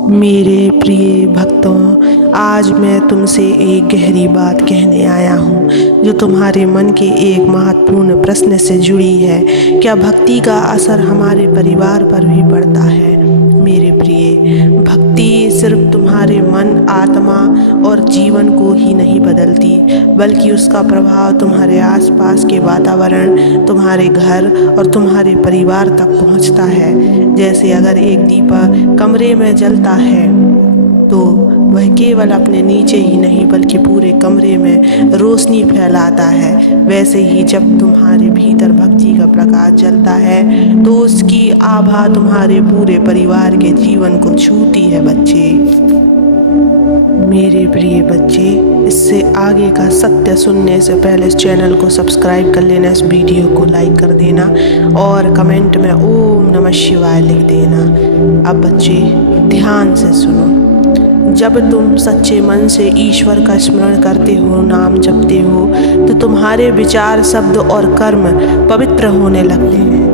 मेरे प्रिय भक्तों, आज मैं तुमसे एक गहरी बात कहने आया हूँ जो तुम्हारे मन के एक महत्वपूर्ण प्रश्न से जुड़ी है। क्या भक्ति का असर हमारे परिवार पर भी पड़ता है? मेरे प्रिय, भक्ति सिर्फ तुम्हारे मन, आत्मा और जीवन को ही नहीं बदलती, बल्कि उसका प्रभाव तुम्हारे आसपास के वातावरण, तुम्हारे घर और तुम्हारे परिवार तक पहुँचता है। जैसे अगर एक दीपक कमरे में जलता है तो वह केवल अपने नीचे ही नहीं बल्कि पूरे कमरे में रोशनी फैलाता है, वैसे ही जब तुम्हारे भीतर भक्ति का प्रकाश जलता है तो उसकी आभा तुम्हारे पूरे परिवार के जीवन को छूती है। बच्चे, मेरे प्रिय बच्चे, इससे आगे का सत्य सुनने से पहले इस चैनल को सब्सक्राइब कर लेना, इस वीडियो को लाइक कर देना और कमेंट में ओम नमः शिवाय लिख देना। अब बच्चे ध्यान से सुनो। जब तुम सच्चे मन से ईश्वर का स्मरण करते हो, नाम जपते हो, तो तुम्हारे विचार, शब्द और कर्म पवित्र होने लगते हैं।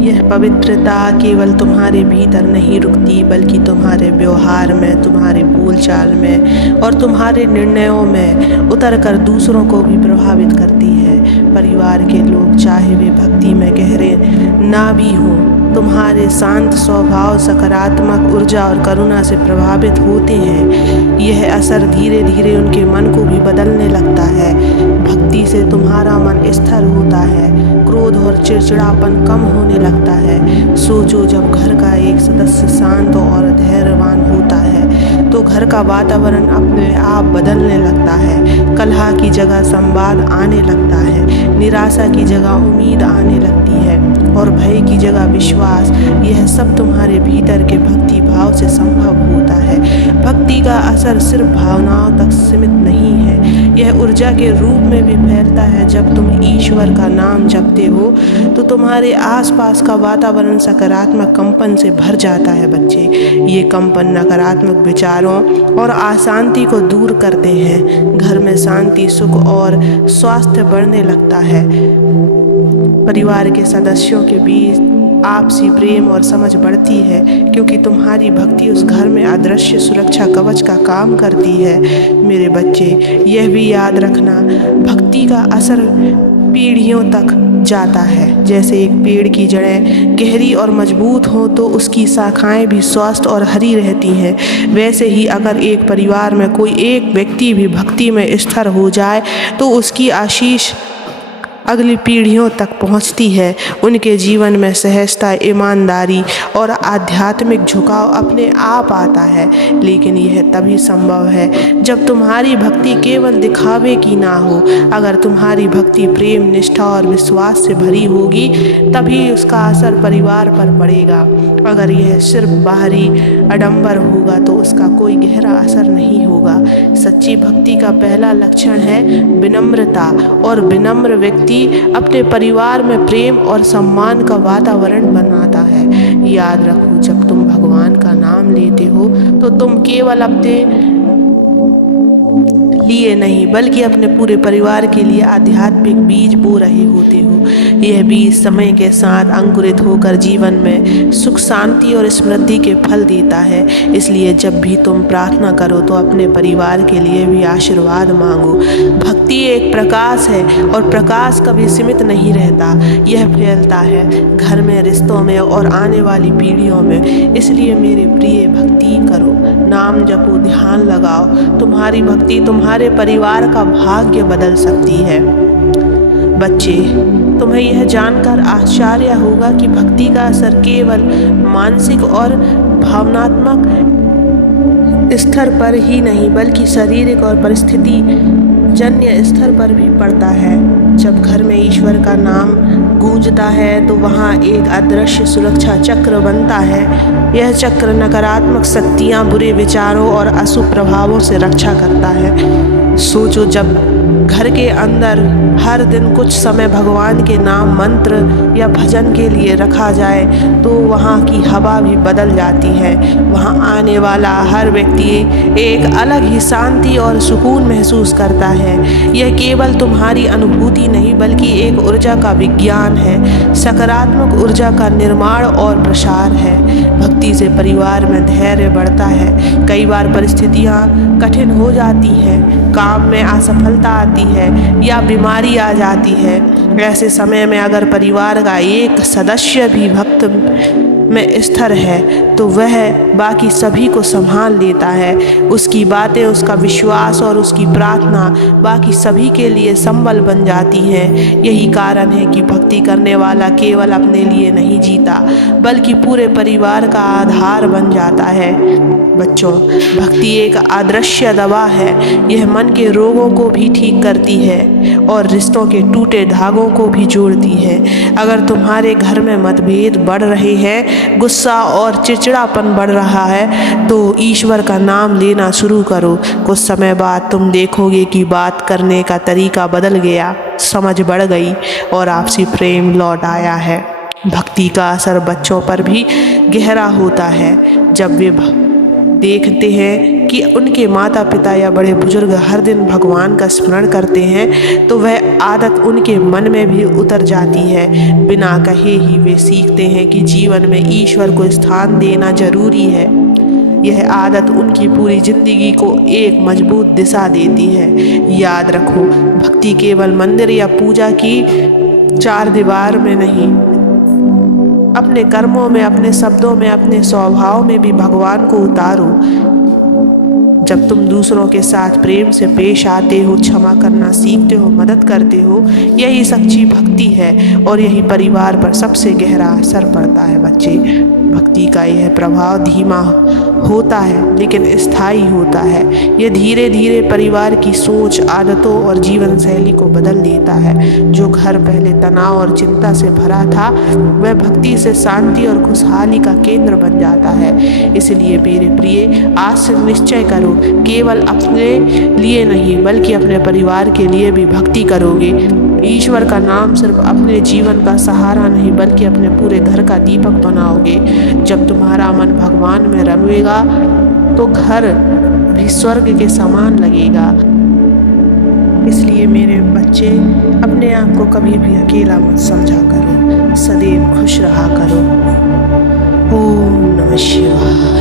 यह पवित्रता केवल तुम्हारे भीतर नहीं रुकती, बल्कि तुम्हारे व्यवहार में, तुम्हारे बोलचाल में और तुम्हारे निर्णयों में उतरकर दूसरों को भी प्रभावित करती है। परिवार के लोग, चाहे वे भक्ति में गहरे ना भी हों, तुम्हारे शांत स्वभाव, सकारात्मक ऊर्जा और करुणा से प्रभावित होते हैं। यह असर धीरे धीरे उनके मन को भी बदलने लगता है। भक्ति से तुम्हारा मन स्थिर होता है, क्रोध और चिड़चिड़ापन कम होने लगता है। सोचो, जब घर का एक सदस्य शांत और धैर्यवान होता है तो घर का वातावरण अपने आप बदलने लगता है। कलह की जगह संवाद आने लगता है, निराशा की जगह उम्मीद आने लगती है और भय की जगह विश्वास। यह सब तुम्हारे भीतर के भक्ति भाव से संभव होता है। भक्ति का असर सिर्फ भावनाओं तक सीमित नहीं है, यह ऊर्जा के रूप में भी फैलता है। जब तुम ईश्वर का नाम जपते हो तो तुम्हारे आसपास का वातावरण सकारात्मक कंपन से भर जाता है। बच्चे, ये कंपन नकारात्मक विचारों और अशांति को दूर करते हैं। घर में शांति, सुख और स्वास्थ्य बढ़ने लगता है। परिवार के सदस्यों के बीच आपसी प्रेम और समझ बढ़ती है, क्योंकि तुम्हारी भक्ति उस घर में अदृश्य सुरक्षा कवच का काम करती है। मेरे बच्चे, यह भी याद रखना, भक्ति का असर पीढ़ियों तक जाता है। जैसे एक पेड़ की जड़ें गहरी और मजबूत हो तो उसकी शाखाएं भी स्वस्थ और हरी रहती हैं, वैसे ही अगर एक परिवार में कोई एक व्यक्ति भी भक्ति में स्थिर हो जाए तो उसकी आशीष अगली पीढ़ियों तक पहुंचती है। उनके जीवन में सहजता, ईमानदारी और आध्यात्मिक झुकाव अपने आप आता है। लेकिन यह तभी संभव है जब तुम्हारी भक्ति केवल दिखावे की ना हो। अगर तुम्हारी भक्ति प्रेम, निष्ठा और विश्वास से भरी होगी तभी उसका असर परिवार पर पड़ेगा। अगर यह सिर्फ बाहरी आडंबर होगा तो उसका कोई गहरा असर नहीं होगा। सच्ची भक्ति का पहला लक्षण है विनम्रता, और विनम्र व्यक्ति अपने परिवार में प्रेम और सम्मान का वातावरण बनाता है। याद रखो, जब तुम भगवान का नाम लेते हो तो तुम केवल अपने लिए नहीं बल्कि अपने पूरे परिवार के लिए आध्यात्मिक बीज बो रहे होते हो। यह बीज समय के साथ अंकुरित होकर जीवन में सुख, शांति और समृद्धि के फल देता है। इसलिए जब भी तुम प्रार्थना करो तो अपने परिवार के लिए भी आशीर्वाद मांगो। भक्ति एक प्रकाश है और प्रकाश कभी सीमित नहीं रहता, यह फैलता है घर में, रिश्तों में और आने वाली पीढ़ियों में। इसलिए मेरे प्रिय, भक्ति करो, नाम जपो, ध्यान लगाओ। तुम्हारी भक्ति तुम्हारे परिवार का भाग्य बदल सकती है। बच्चे, तुम्हें यह जानकर आश्चर्य होगा कि भक्ति का असर केवल मानसिक और भावनात्मक स्तर पर ही नहीं बल्कि शारीरिक और परिस्थिति जन्य स्तर पर भी पड़ता है। जब घर में ईश्वर का नाम गूंजता है तो वहाँ एक अदृश्य सुरक्षा चक्र बनता है। यह चक्र नकारात्मक शक्तियाँ, बुरे विचारों और अशुभ प्रभावों से रक्षा करता है। सोचो, जब घर के अंदर हर दिन कुछ समय भगवान के नाम मंत्र या भजन के लिए रखा जाए तो वहाँ की हवा भी बदल जाती है। वहाँ आने वाला हर व्यक्ति एक अलग ही शांति और सुकून महसूस करता है। यह केवल तुम्हारी अनुभूति नहीं बल्कि एक ऊर्जा का विज्ञान है, सकारात्मक ऊर्जा का निर्माण और प्रसार है। भक्ति से परिवार में धैर्य बढ़ता है। कई बार परिस्थितियाँ कठिन हो जाती हैं, काम में असफलता आती है या बीमारी आ जाती है। ऐसे समय में अगर परिवार का एक सदस्य भी भक्त में स्थिर है तो वह बाकी सभी को संभाल लेता है। उसकी बातें, उसका विश्वास और उसकी प्रार्थना बाकी सभी के लिए संबल बन जाती हैं। यही कारण है कि भक्ति करने वाला केवल अपने लिए नहीं जीता बल्कि पूरे परिवार का आधार बन जाता है। बच्चों, भक्ति एक अदृश्य दवा है। यह मन के रोगों को भी ठीक करती है और रिश्तों के टूटे धागों को भी जोड़ती है। अगर तुम्हारे घर में मतभेद बढ़ रहे हैं, गुस्सा और चिड़चिड़ापन बढ़ रहा है तो ईश्वर का नाम लेना शुरू करो। कुछ समय बाद तुम देखोगे कि बात करने का तरीका बदल गया, समझ बढ़ गई और आपसी प्रेम लौट आया है। भक्ति का असर बच्चों पर भी गहरा होता है। जब वे देखते हैं कि उनके माता पिता या बड़े बुजुर्ग हर दिन भगवान का स्मरण करते हैं तो वह आदत उनके मन में भी उतर जाती है। बिना कहे ही वे सीखते हैं कि जीवन में ईश्वर को स्थान देना जरूरी है। यह आदत उनकी पूरी जिंदगी को एक मजबूत दिशा देती है। याद रखो, भक्ति केवल मंदिर या पूजा की चार दीवार में नहीं, अपने कर्मों में, अपने शब्दों में, अपने स्वभाव में भी भगवान को उतारो। जब तुम दूसरों के साथ प्रेम से पेश आते हो, क्षमा करना सीखते हो, मदद करते हो, यही सच्ची भक्ति है और यही परिवार पर सबसे गहरा असर पड़ता है। बच्चे, भक्ति का यह प्रभाव धीमा होता है लेकिन स्थायी होता है। यह धीरे धीरे परिवार की सोच, आदतों और जीवन शैली को बदल देता है। जो घर पहले तनाव और चिंता से भरा था वह भक्ति से शांति और खुशहाली का केंद्र बन जाता है। इसलिए मेरे प्रिय, आज से निश्चय करो, केवल अपने लिए नहीं बल्कि अपने परिवार के लिए भी भक्ति करोगे। ईश्वर का नाम सिर्फ अपने जीवन का सहारा नहीं बल्कि अपने पूरे घर का दीपक बनाओगे। जब तुम्हारा मन भगवान में रमेगा तो घर भी स्वर्ग के समान लगेगा। इसलिए मेरे बच्चे, अपने आप को कभी भी अकेला मत समझा करो, सदैव खुश रहा करो। ओम नमः शिवाय।